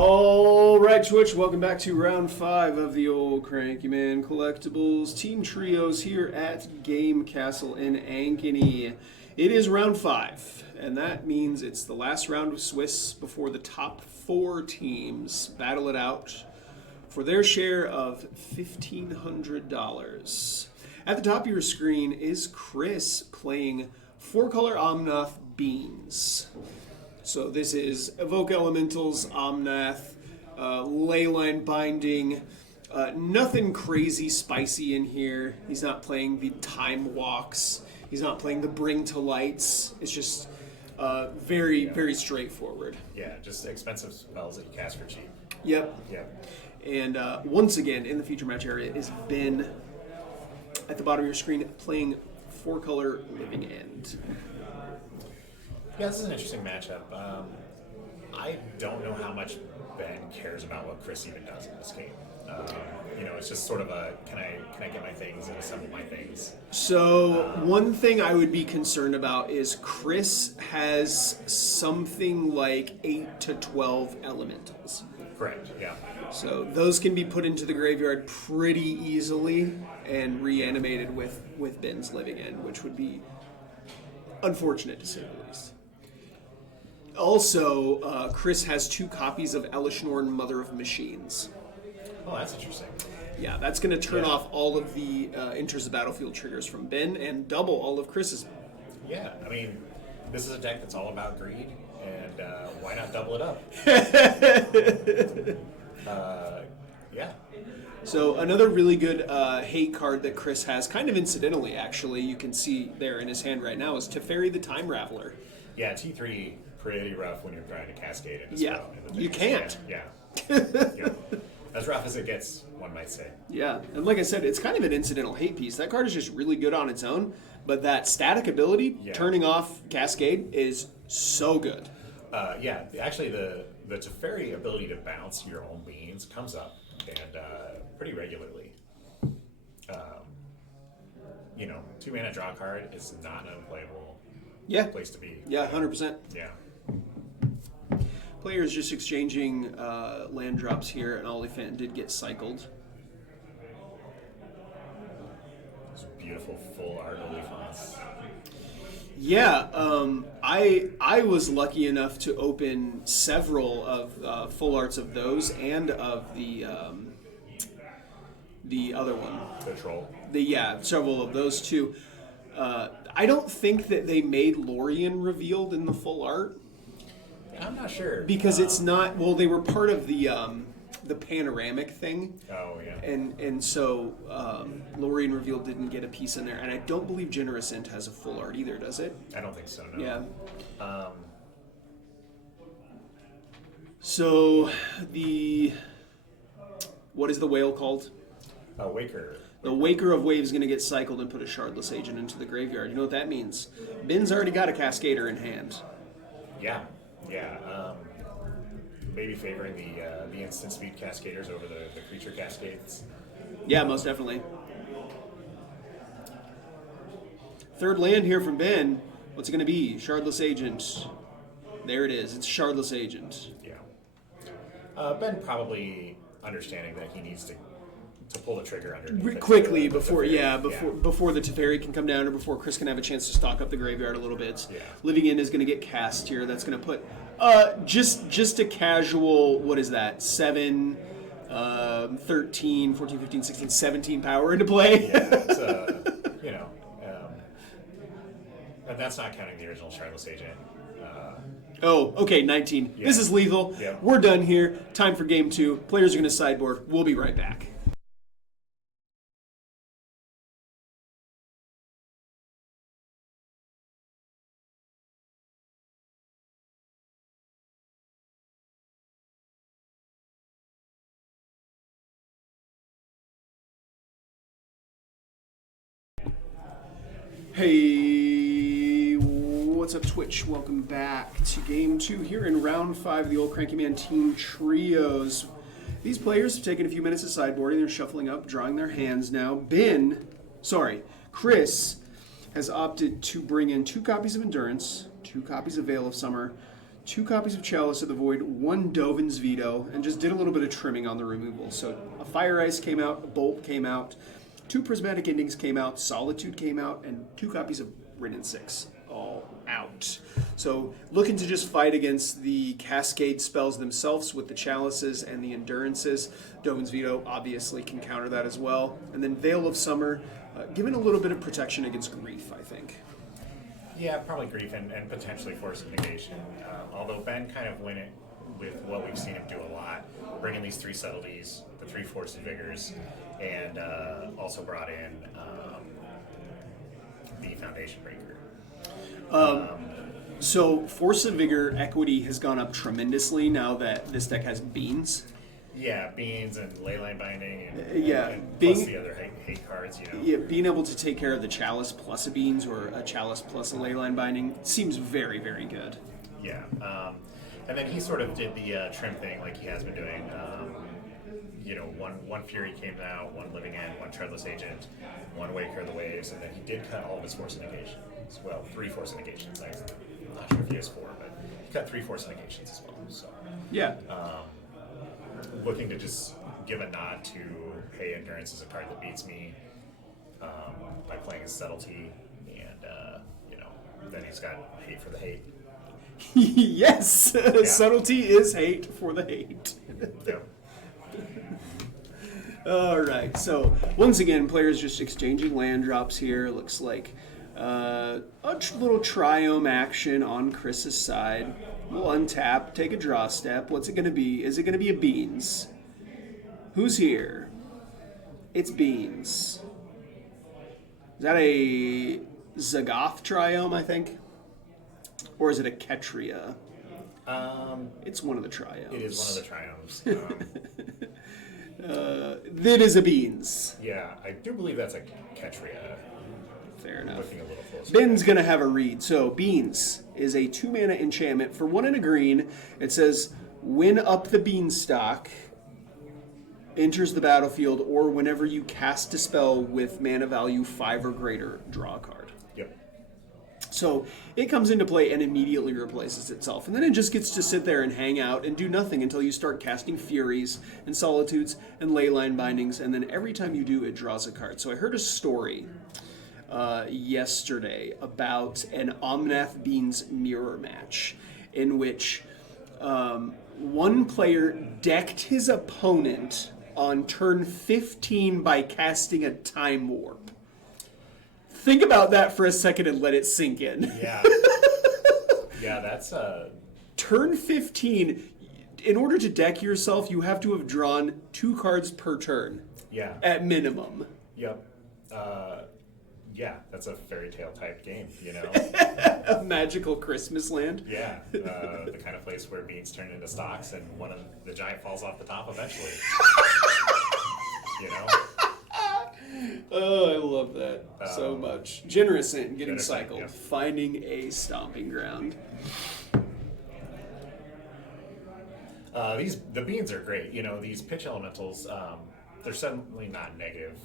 All right, Twitch, welcome back to round 5 of the old Cranky Man Collectibles Team Trios here at Game Castle in Ankeny. It is round 5, and that means it's the last round of Swiss before the top 4 teams battle it out for their share of $1,500. At the top of your screen is Chris playing 4-color Omnath Beans. So this is Evoke Elementals, Omnath, Leyline Binding, nothing crazy spicy in here. He's not playing the Time Walks. He's not playing the Bring to Lights. It's just very straightforward. Yeah, just expensive spells that you cast for cheap. Yep. Yep. And once again, in the feature match area is Ben at the bottom of your screen playing 4-color Living End. Yeah, this is an interesting matchup. I don't know how much Ben cares about what Chris even does in this game. It's just sort of a can I get my things and assemble my things. So one thing I would be concerned about is Chris has something like 8 to 12 elementals. Correct. Yeah. So those can be put into the graveyard pretty easily and reanimated with Ben's Living End, which would be unfortunate to say the least. Also, Chris has 2 copies of Elishnorn, Mother of Machines. Oh, that's interesting. Yeah, that's going to turn off all of the enters the battlefield triggers from Ben and double all of Chris's. Yeah, I mean, this is a deck that's all about greed, and why not double it up? Yeah. So another really good hate card that Chris has, kind of incidentally actually, you can see there in his hand right now, is Teferi the Time Raveler. Yeah, T3, pretty rough when you're trying to cascade it. Yeah, you can't. Yeah. As rough as it gets, one might say. Yeah, and like I said, it's kind of an incidental hate piece. That card is just really good on its own, but that static ability, turning off Cascade, is so good. Actually the Teferi ability to bounce your own beans comes up, and pretty regularly. 2-mana draw card is not an unplayable place to be. Yeah, 100%. Yeah. Players just exchanging land drops here, and Oliphant did get cycled. Those beautiful full art Oliphants. Yeah, I was lucky enough to open several of full arts of those and of the other one. The troll. Several of those too. I don't think that they made Lorien revealed in the full art. I'm not sure. Because it's not, well, they were part of the panoramic thing. Oh, yeah. And so Lorien revealed didn't get a piece in there. And I don't believe Generous Int has a full art either, does it? I don't think so, no. Yeah. So what is the whale called? Waker. The Waker of Waves is going to get cycled and put a Shardless Agent into the graveyard. You know what that means? Ben's already got a Cascader in hand. Yeah. Maybe favoring the instant speed Cascaders over the creature Cascades. Yeah, most definitely. Third land here from Ben. What's it going to be? Shardless Agent. There it is. It's Shardless Agent. Yeah. Ben probably understanding that he needs to pull the trigger underneath quickly before the Teferi can come down, or before Chris can have a chance to stock up the graveyard a little bit. Yeah. Living In is going to get cast here. That's going to put just a casual, what is that, 7, 13, 14, 15, 16, 17 power into play. Yeah, it's, and that's not counting the original Shardless Agent. Okay, 19. Yeah. This is lethal. Yeah. We're done here. Time for game 2. Players are going to sideboard. We'll be right back. Hey, what's up, Twitch? Welcome back to Game 2 here in Round 5 of the old Cranky Man Team Trios. These players have taken a few minutes of sideboarding. They're shuffling up, drawing their hands now. Chris has opted to bring in 2 copies of Endurance, 2 copies of Veil of Summer, 2 copies of Chalice of the Void, 1 Dovin's Veto, and just did a little bit of trimming on the removal. So a Fire Ice came out, a Bolt came out, 2 Prismatic Endings came out, Solitude came out, and 2 copies of Rin and 6 all out. So looking to just fight against the Cascade spells themselves with the Chalices and the Endurances. Dovin's Veto obviously can counter that as well. And then Veil of Summer, giving a little bit of protection against Grief, I think. Yeah, probably Grief and potentially Force of Negation. Although Ben kind of went it with what we've seen him do a lot, bringing these 3 subtleties, the 3 Force of Vigors, and also brought in the Foundation Breaker. So Force of Vigor equity has gone up tremendously now that this deck has Beans. Yeah, Beans and Leyline Binding, and being, plus the other hate cards, Yeah, being able to take care of the Chalice plus a Beans or a Chalice plus a Leyline Binding seems very, very good. Yeah, and then he sort of did the trim thing like he has been doing. One Fury came out, 1 Living End, 1 Treadless Agent, 1 Waker of the Waves, and then he did cut all of his Force of Negations. Well, 3 Force of Negations. I'm not sure if he has 4, but he cut 3 Force of Negations as well. So yeah. Looking to just give a nod to, hey, Endurance is a card that beats me by playing his Subtlety, and then he's got hate for the hate. Yes, yeah. Subtlety is hate for the hate. Yep. All right, so once again, players just exchanging land drops here. It looks like a little Triome action on Chris's side. We'll untap, take a draw step. What's it going to be? Is it going to be a Beans? Who's here? It's Beans. Is that a Zagoth Triome, I think? Or is it a Ketria? It's one of the Triomes. It is one of the Triomes. That is a Beans. Yeah, I do believe that's a Ketria. Fair enough. Looking a little closer. Ben's going to have a read. So, Beans is a 2-mana enchantment. For 1 and a green, it says, when up the Beanstalk enters the battlefield, or whenever you cast a spell with mana value 5 or greater, draw a card. Yep. So, it comes into play and immediately replaces itself. And then it just gets to sit there and hang out and do nothing until you start casting Furies and Solitudes and Leyline Bindings. And then every time you do, it draws a card. So, I heard a story yesterday about an Omnath Beans mirror match in which one player decked his opponent on turn 15 by casting a Time Warp. Think about that for a second and let it sink in. Yeah. Yeah, that's Turn 15, in order to deck yourself, you have to have drawn 2 cards per turn. Yeah. At minimum. Yep. Yeah, that's a fairy tale type game, A magical Christmas land. Yeah, the kind of place where beans turn into stocks and one of the giant falls off the top eventually. Oh, I love that so much. Generous in getting cycled, yep. Finding a stomping ground. The beans are great. These pitch elementals, they're certainly not negative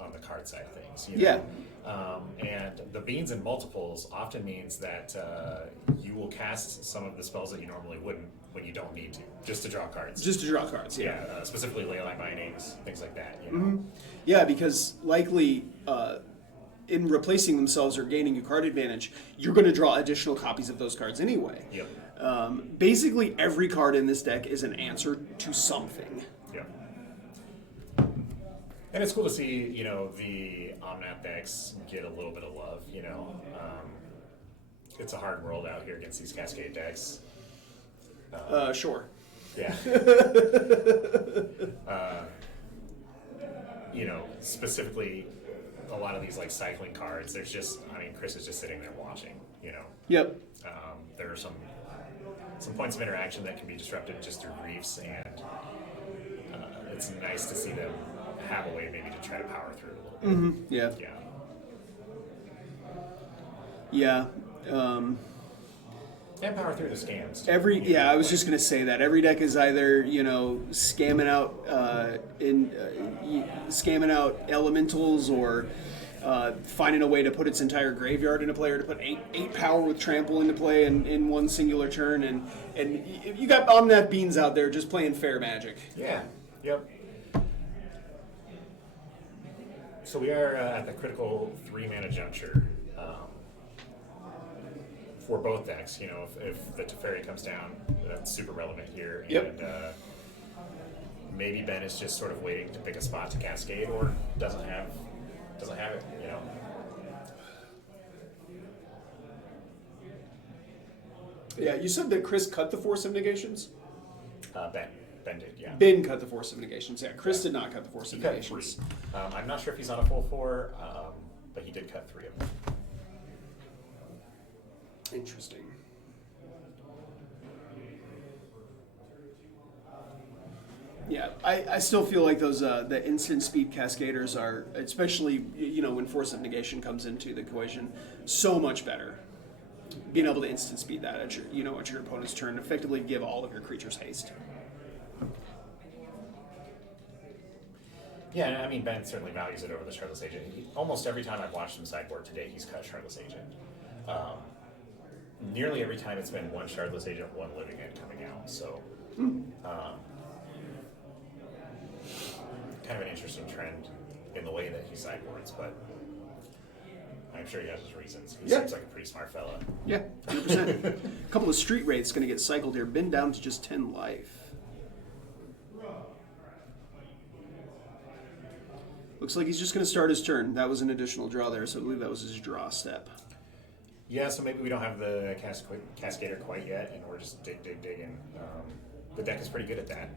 on the card side of things. Yeah. And the beans in multiples often means that you will cast some of the spells that you normally wouldn't when you don't need to, just to draw cards. Just to draw cards, yeah. Yeah, specifically Leyline Bindings, things like that. Mm-hmm. Yeah, because likely in replacing themselves or gaining a card advantage, you're going to draw additional copies of those cards anyway. Yep. Basically, every card in this deck is an answer to something. Yeah. And it's cool to see, the Omnath decks get a little bit of love, It's a hard world out here against these Cascade decks. Sure. Yeah. Specifically, a lot of these, cycling cards, there's just, Chris is just sitting there watching, Yep. There are some points of interaction that can be disrupted just through griefs, and it's nice to see them have a way maybe to try to power through a little bit. Mm-hmm. Yeah. Yeah. Yeah. And power through the scams. I was just going to say that every deck is either scamming out elementals or finding a way to put its entire graveyard into play, or to put eight power with trample into play in one singular turn, and you got Omnath Beans out there just playing fair Magic. Yeah. Yep. So we are at the critical 3-mana juncture for both decks. You know, if the Teferi comes down, that's super relevant here. Yep. And maybe Ben is just sort of waiting to pick a spot to cascade, or doesn't have it. You know. Yeah, you said that Chris cut the Force of Negations? Ben did, yeah. Ben cut the Force of Negations. Yeah, Chris did not cut the Force of He cut Negations. 3. I'm not sure if he's on a full 4, but he did cut 3 of them. Interesting. Yeah, I still feel like those the instant speed cascaders are, especially when Force of Negation comes into the equation, so much better. Being able to instant speed that at your opponent's turn, effectively give all of your creatures haste. Yeah, I mean, Ben certainly values it over the Shardless Agent. Almost every time I've watched him sideboard today, he's cut Shardless Agent. Nearly every time it's been one Shardless Agent, one Living End coming out. So, kind of an interesting trend in the way that he sideboards, but I'm sure he has his reasons. He seems like a pretty smart fella. Yeah, 100%. A couple of street rates going to get cycled here. Ben down to just 10 life. Looks like he's just going to start his turn. That was an additional draw there, so I believe that was his draw step. Yeah, so maybe we don't have the Cascader quite yet, and we're just digging. The deck is pretty good at that.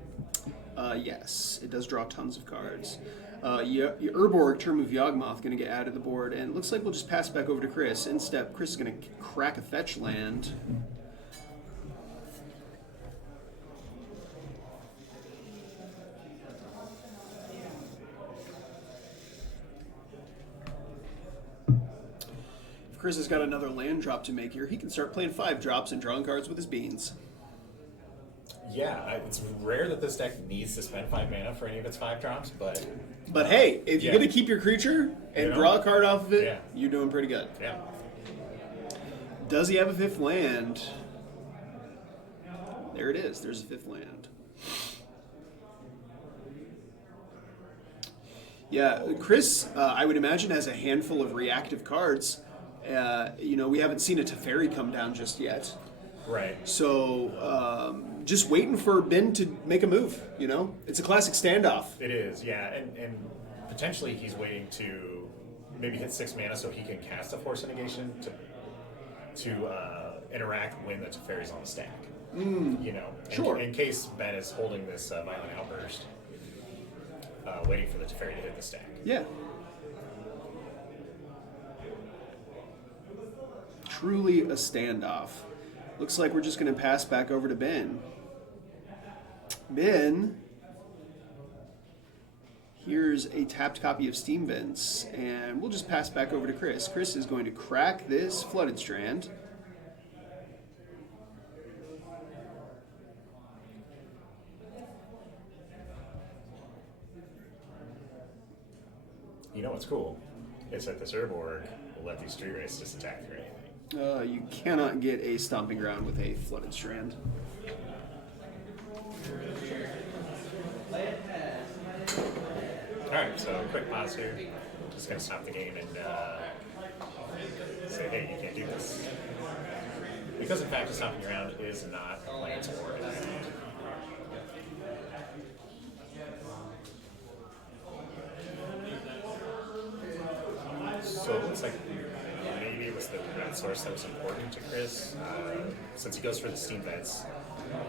Yes, it does draw tons of cards. Your Urborg, Term of Yawgmoth, going to get added to the board, and it looks like we'll just pass back over to Chris. In step, Chris is going to crack a fetch land. If Chris has got another land drop to make here, he can start playing 5 drops and drawing cards with his beans. Yeah, it's rare that this deck needs to spend 5 mana for any of its 5 drops, but... But hey, if you're going to keep your creature and draw a card off of it, you're doing pretty good. Yeah. Does he have a 5th land? There it is. There's a 5th land. Yeah, Chris, I would imagine, has a handful of reactive cards. We haven't seen a Teferi come down just yet. Right. So, just waiting for Ben to make a move, It's a classic standoff. It is, yeah. And potentially he's waiting to maybe hit 6 mana so he can cast a Force of Negation to interact when the Teferi's on the stack. Sure. In case Ben is holding this Violent Outburst, waiting for the Teferi to hit the stack. Yeah. Truly a standoff. Looks like we're just going to pass back over to Ben. Ben, here's a tapped copy of Steam Vents, and we'll just pass back over to Chris. Chris is going to crack this Flooded Strand. You know what's cool? It's that this Urborg will let these Street Race just attack through anything. You cannot get a Stomping Ground with a Flooded Strand. Alright, so quick pause here. Just going to stop the game and say, hey, you can't do this. Because, in fact, a Stomping Ground is not a Lance or an island. So it looks like maybe it was the red source that was important to Chris. Since he goes for the Steam Vents,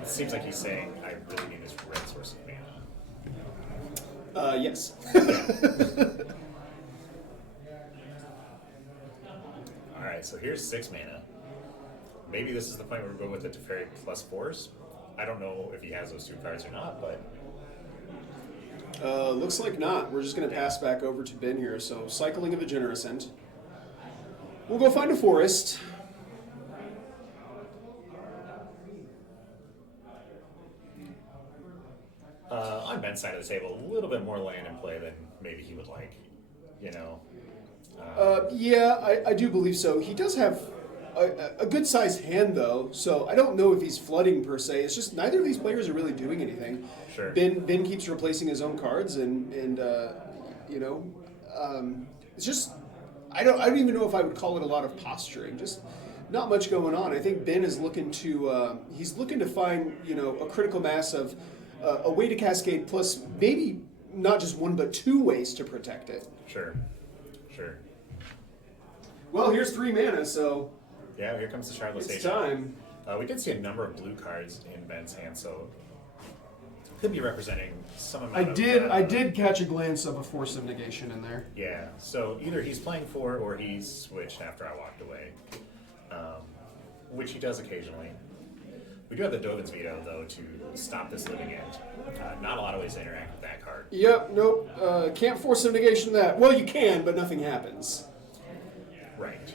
it seems like he's saying, I really need this red source of mana. Yes. Alright, so here's 6 mana. Maybe this is the point where we go with the Teferi plus 4s. I don't know if he has those 2 cards or not, but... Looks like not. We're just going to pass back over to Ben here. So, Cycling of a Generosant. We'll go find a forest. On Ben's side of the table, a little bit more land in play than maybe he would like. Yeah, I do believe so. He does have a good sized hand, though, so I don't know if he's flooding per se. It's just neither of these players are really doing anything. Sure. Ben keeps replacing his own cards, and you know, it's just I don't even know if I would call it a lot of posturing. Just not much going on. I think Ben is looking to he's looking to find a critical mass of a way to cascade, plus maybe not just one but two ways to protect it. Sure. Sure. Well, here's 3 mana, so Yeah, here comes the Shardless it's Agent. time. We did see a number of blue cards in Ben's hand, so could be representing some amount I of... did catch a glance of a Force of Negation in there. Yeah, so either he's playing 4 or he's switched after I walked away, which he does occasionally. We do have the Dovin's Veto, though, to stop this living end. Not a lot of ways to interact with that card. Yep, nope. Can't Force of Negation that. Well, you can, but nothing happens. Right.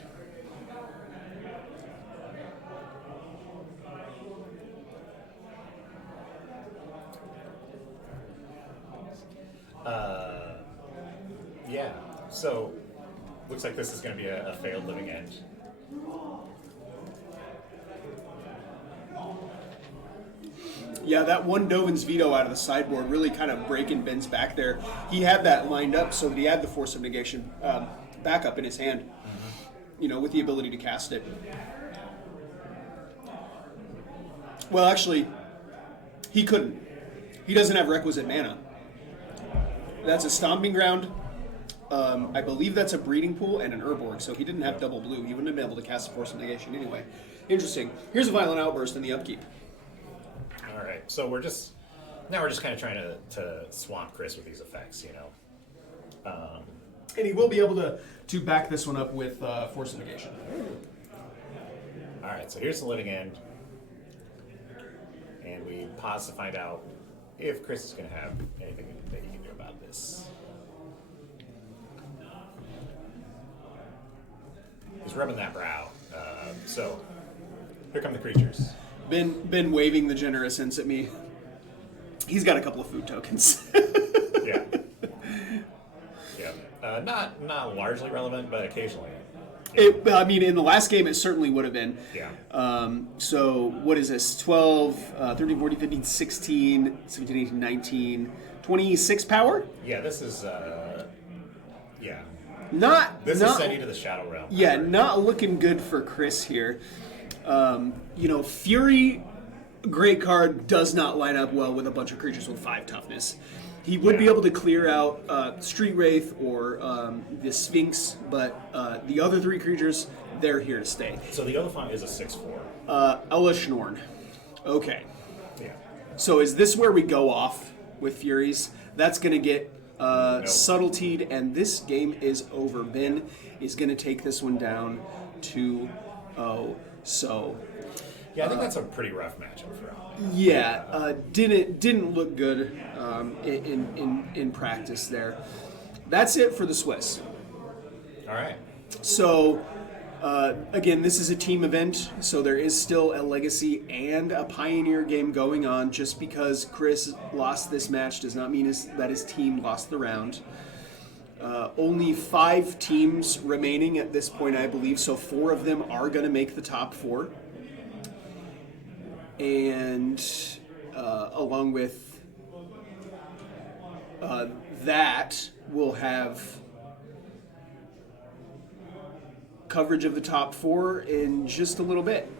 Yeah, so looks like this is going to be a failed living end. Yeah, that one Dovin's Veto out of the sideboard really kind of breaking Ben's back there. He had that lined up so that he had the Force of Negation backup in his hand, with the ability to cast it. Well, actually, he couldn't. He doesn't have requisite mana. That's a Stomping Ground. I believe that's a Breeding Pool and an Urborg, so he didn't have double blue. He wouldn't have been able to cast a Force of Negation anyway. Interesting. Here's a Violent Outburst in the upkeep. All right, so we're just kind of trying to swamp Chris with these effects, And he will be able to back this one up with Force of Negation. All right, so here's the living end, and we pause to find out if Chris is going to have anything that he can do about this. He's rubbing that brow. So here come the creatures. Been waving the generous ends at me. He's got a couple of food tokens. Yeah. Yeah. Not largely relevant, but occasionally. In the last game, it certainly would have been. Yeah. So, what is this? 12, 13, 14, 15, 16, 17, 18, 19, 26 power? Yeah, this is, yeah. This is sending to the Shadow Realm. Yeah, not looking good for Chris here. Fury, great card, does not line up well with a bunch of creatures with 5 toughness. He would be able to clear out Street Wraith or the Sphinx, but the other 3 creatures, they're here to stay. So the Oliphant is a 6/4. Ella Schnorn. Okay. Yeah. So is this where we go off with Furies? That's going to get subtletied, and this game is over. Ben is going to take this one down 2-0. So... Yeah, I think that's a pretty rough matchup for him. Yeah, didn't look good in practice there. That's it for the Swiss. All right. So, again, this is a team event, so there is still a Legacy and a Pioneer game going on. Just because Chris lost this match does not mean that his team lost the round. Only 5 teams remaining at this point, I believe, so 4 of them are going to make the top 4. And along with that, we'll have coverage of the top 4 in just a little bit.